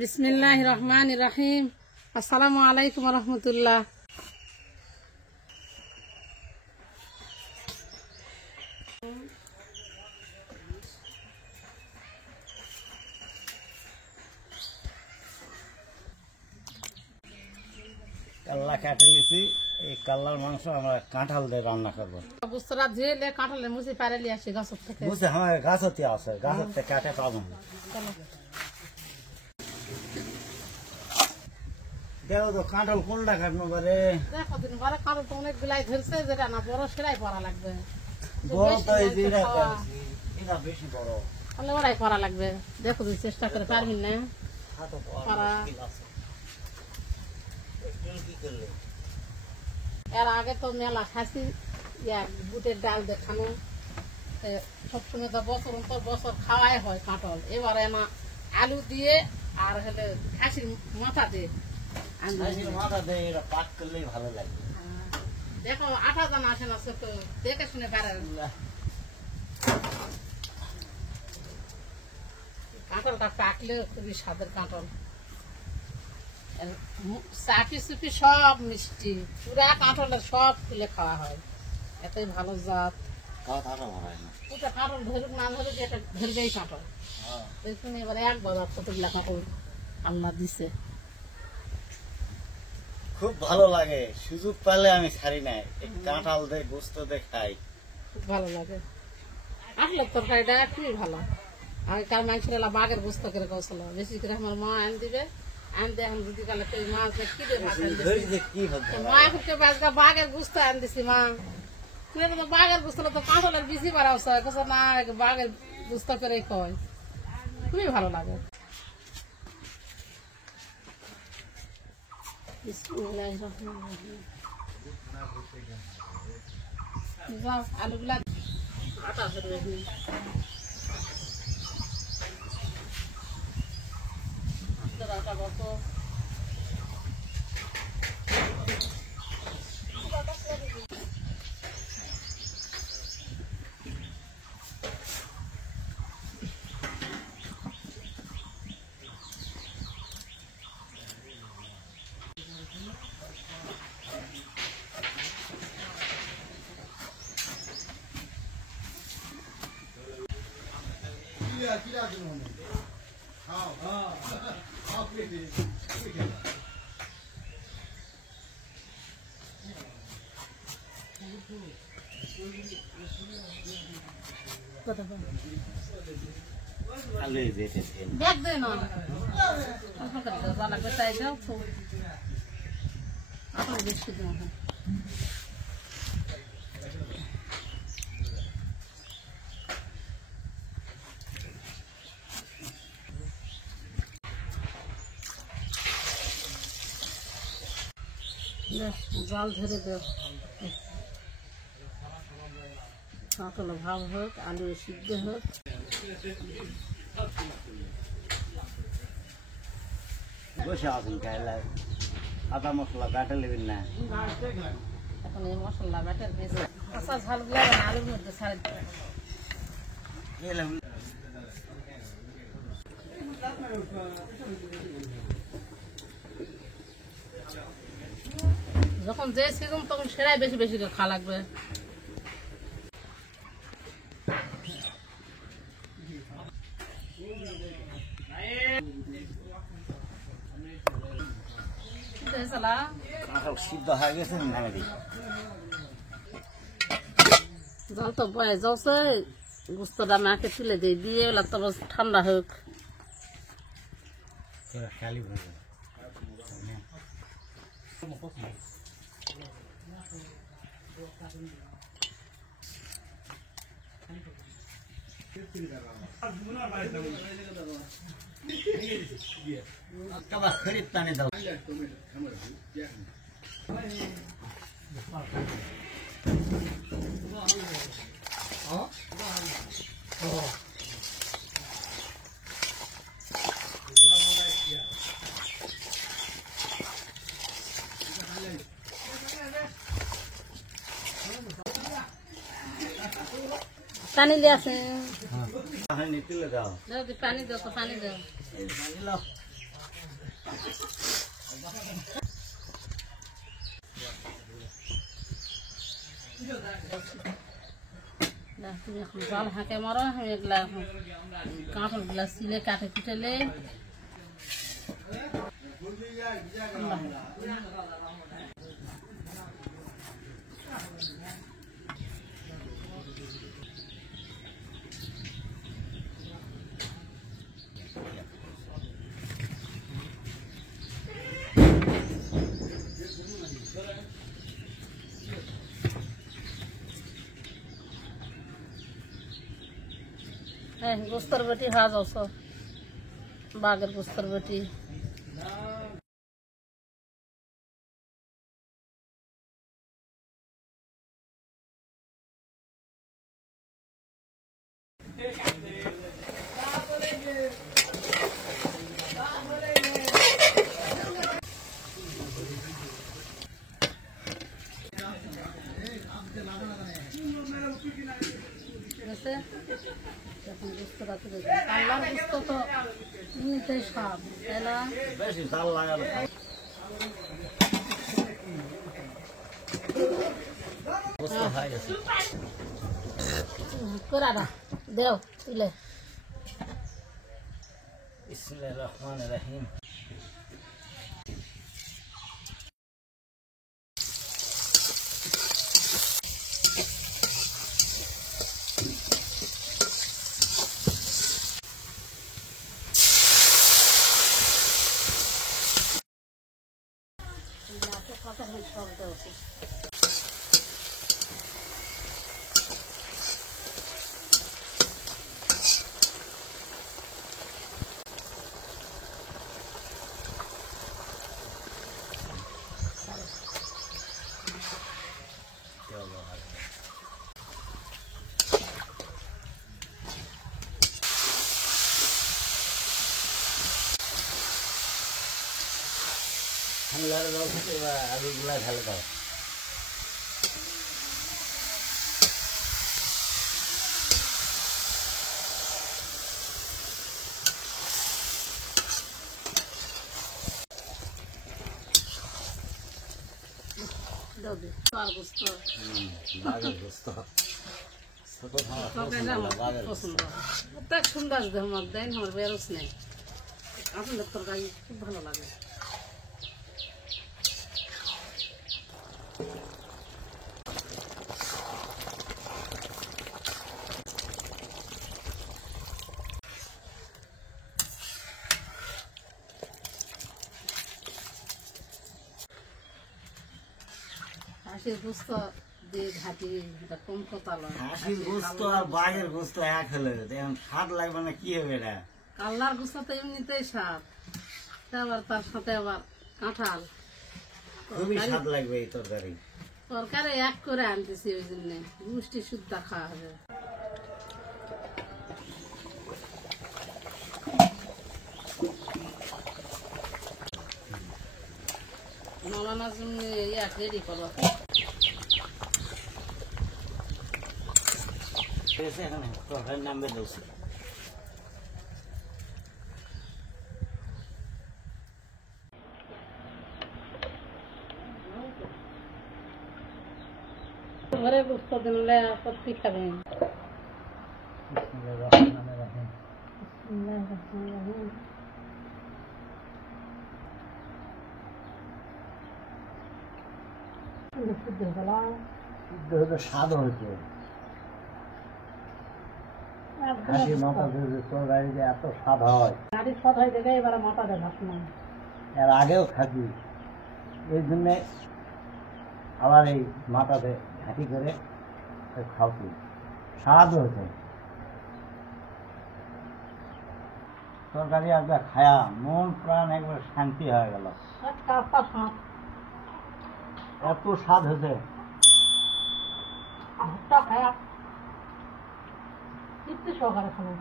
বিসমিল্লাহির রহমানির রহিম। আসসালামু আলাইকুম ওয়া রাহমাতুল্লাহ। কাল্লা কাটে গেছি, এই কাল্লার মাংস আমরা কাঁঠাল দিয়ে রান্না করবো। বুস্তরা ঝেলে কাঁঠালে মুছি পারে লিয়ে আসি গাছ থেকে। বুঝছে, হ্যাঁ গাছতে আছে, গাছতে কাটে পাবো না। দেখো তো কাঁঠাল কোনটা কাটনো পারে। দেখো দিন পরে কাঁঠাল তো অনেক গুলাই ধরছে, যেটা না বড় সেটাই করা লাগবে। বড় তো এই যেটা এটা বেশি বড়, তাহলে ওরাই করা লাগবে। দেখো তুই চেষ্টা করে পারবি না হাতে পারা। কি করলে এর আগে তো মেলা খাসি বুটের ডাল দেখানো, সবসময় তো বছর অন্তর বছর খাওয়াই হয় কাঁঠাল। এবারে না আলু দিয়ে আর হলে খাসির মাথা দিয়ে মাথা দিয়ে এটা পাক করলেই ভালো লাগে। দেখো আঠা দানা আসে না, তো দেখে শুনে পারে। কাঁঠালটা পাকলে খুবই স্বাদের কাঁঠাল। চাপি চুপি সব মিষ্টি, পুরা কাঁঠালের সব তুলে খাওয়া হয়, এতই ভালো জাত। ওটা কাঁঠাল ধরুক না ধরুক, এটা ধরবেই কাঁঠাল। দেখুন এবারে একবার কতগুলা কাঁঠাল আল্লাহ দিছে। খুব ভালো লাগে, সুযোগ পেলে আমি ছাড়ি নাই, কাঁঠাল দিয়ে গোস্ত দিয়ে খাই, খুব ভালো লাগে। আসলে তরকারিটা খুবই ভালো। আগেকার মানুষের বাঘের গোস্ত করে গেছিল, বেশি করে আমার মা আন দিবে, আন দিয়ে এখন যদি কালে মাছ কি মা এখন বাঘের গোস্ত আন দিছি। মা তো বাঘের গোস্ত তো কাঁঠালের বেশি বাড়া না, বাঘের গোস্ত করে খাওয়াই, খুবই ভালো লাগে। আলুগুলা আটা ধরবে দেখ দে না লাগবে, তাই যাও তো বেশি দেওয়া হয়। জাল ধরে দেও, কাঁঠাল ভাব হোক, আলু সিদ্ধ হোক। বসে আসুন খাইলে আদা মশলা বেটে নেবেন না। এখন এই মশলা বেটার বেশি কাঁচা ঝালগুলো আলুর মধ্যে ছাড়ে দেবে। যখন যে সিজন তখন সেরাই বেশি বেশি করে খাওয়া লাগবে। সিদ্ধ হয়ে গেছে, জল তো বয়ে যাচ্ছে, গুস্তটা মাকে তুলে দিয়ে দিয়ে এলাম, তবে ঠান্ডা হোক। খরিদ টানে দাও। पानी ले आसे पानी तुले दाओ पानी दो तो पानी दो। তুমি এখন জল হাঁকে মারো, আমি এগুলা এখন কাঁঠাল গুলা সিলে কাটে কুটেলে গোস্তর বেটি হওয়া যাচ্ছ, বাঘের গোস্তর বেটি। এখন গোস্তটা তুলে দিই। কাল্লার গোস্ত তো এমনিতেই স্বাদ, তাই না? বেশি জাল লাগানো হয়ে গেছে। করাটা দেও তুলে। বিসমিল্লাহির রহমানির রহিম। সব দেওয়া আলুগুলা ঢালে দাও। বাঘের গোস্ত প্রত্যেক সুন্দর আমার দেন, আমার বেরোস নেই। আপনাদের তরকারি খুব ভালো লাগে। হাঁসের গোস্ত দিয়ে ঘাটি কম কোতালো। হাঁসির গোস্ত আর বাঘের গোস্ত এক হলে এখন স্বাদ লাগবে না, কি হবে এটা? কাল্লার গোস্ত তো এমনিতেই স্বাদ, আবার তার সাথে আবার কাঁঠাল খুবই স্বাদ লাগবে এই তরকারি। তরকারি এক করে আনতেছি, ওই জন্য মিষ্টি শুদ্ধ খাওয়া হবে। নামানোর জন্য রেডি করো। এখানে তরকারি নামবে দোষী ঘরে গোস্ত দিলে সত্যি খাবেন। স্বাদ হয়েছে। হাঁসির মাথা তরকারি যে এত স্বাদ হয়, গাড়ির স্বাদ হয়ে গেলে এবার মাথা দেখাস না। এর আগেও থাকি, এই জন্যে আবার এই মাথাতে ঘাঁটি করে খাওয়াছি, স্বাদ হয়েছে। তরকারি একবার খায়া মন প্রাণ একবার শান্তি হয়ে গেল, এত স্বাদ হয়েছে। খায়া তৃপ্তি সহকারে খাবো।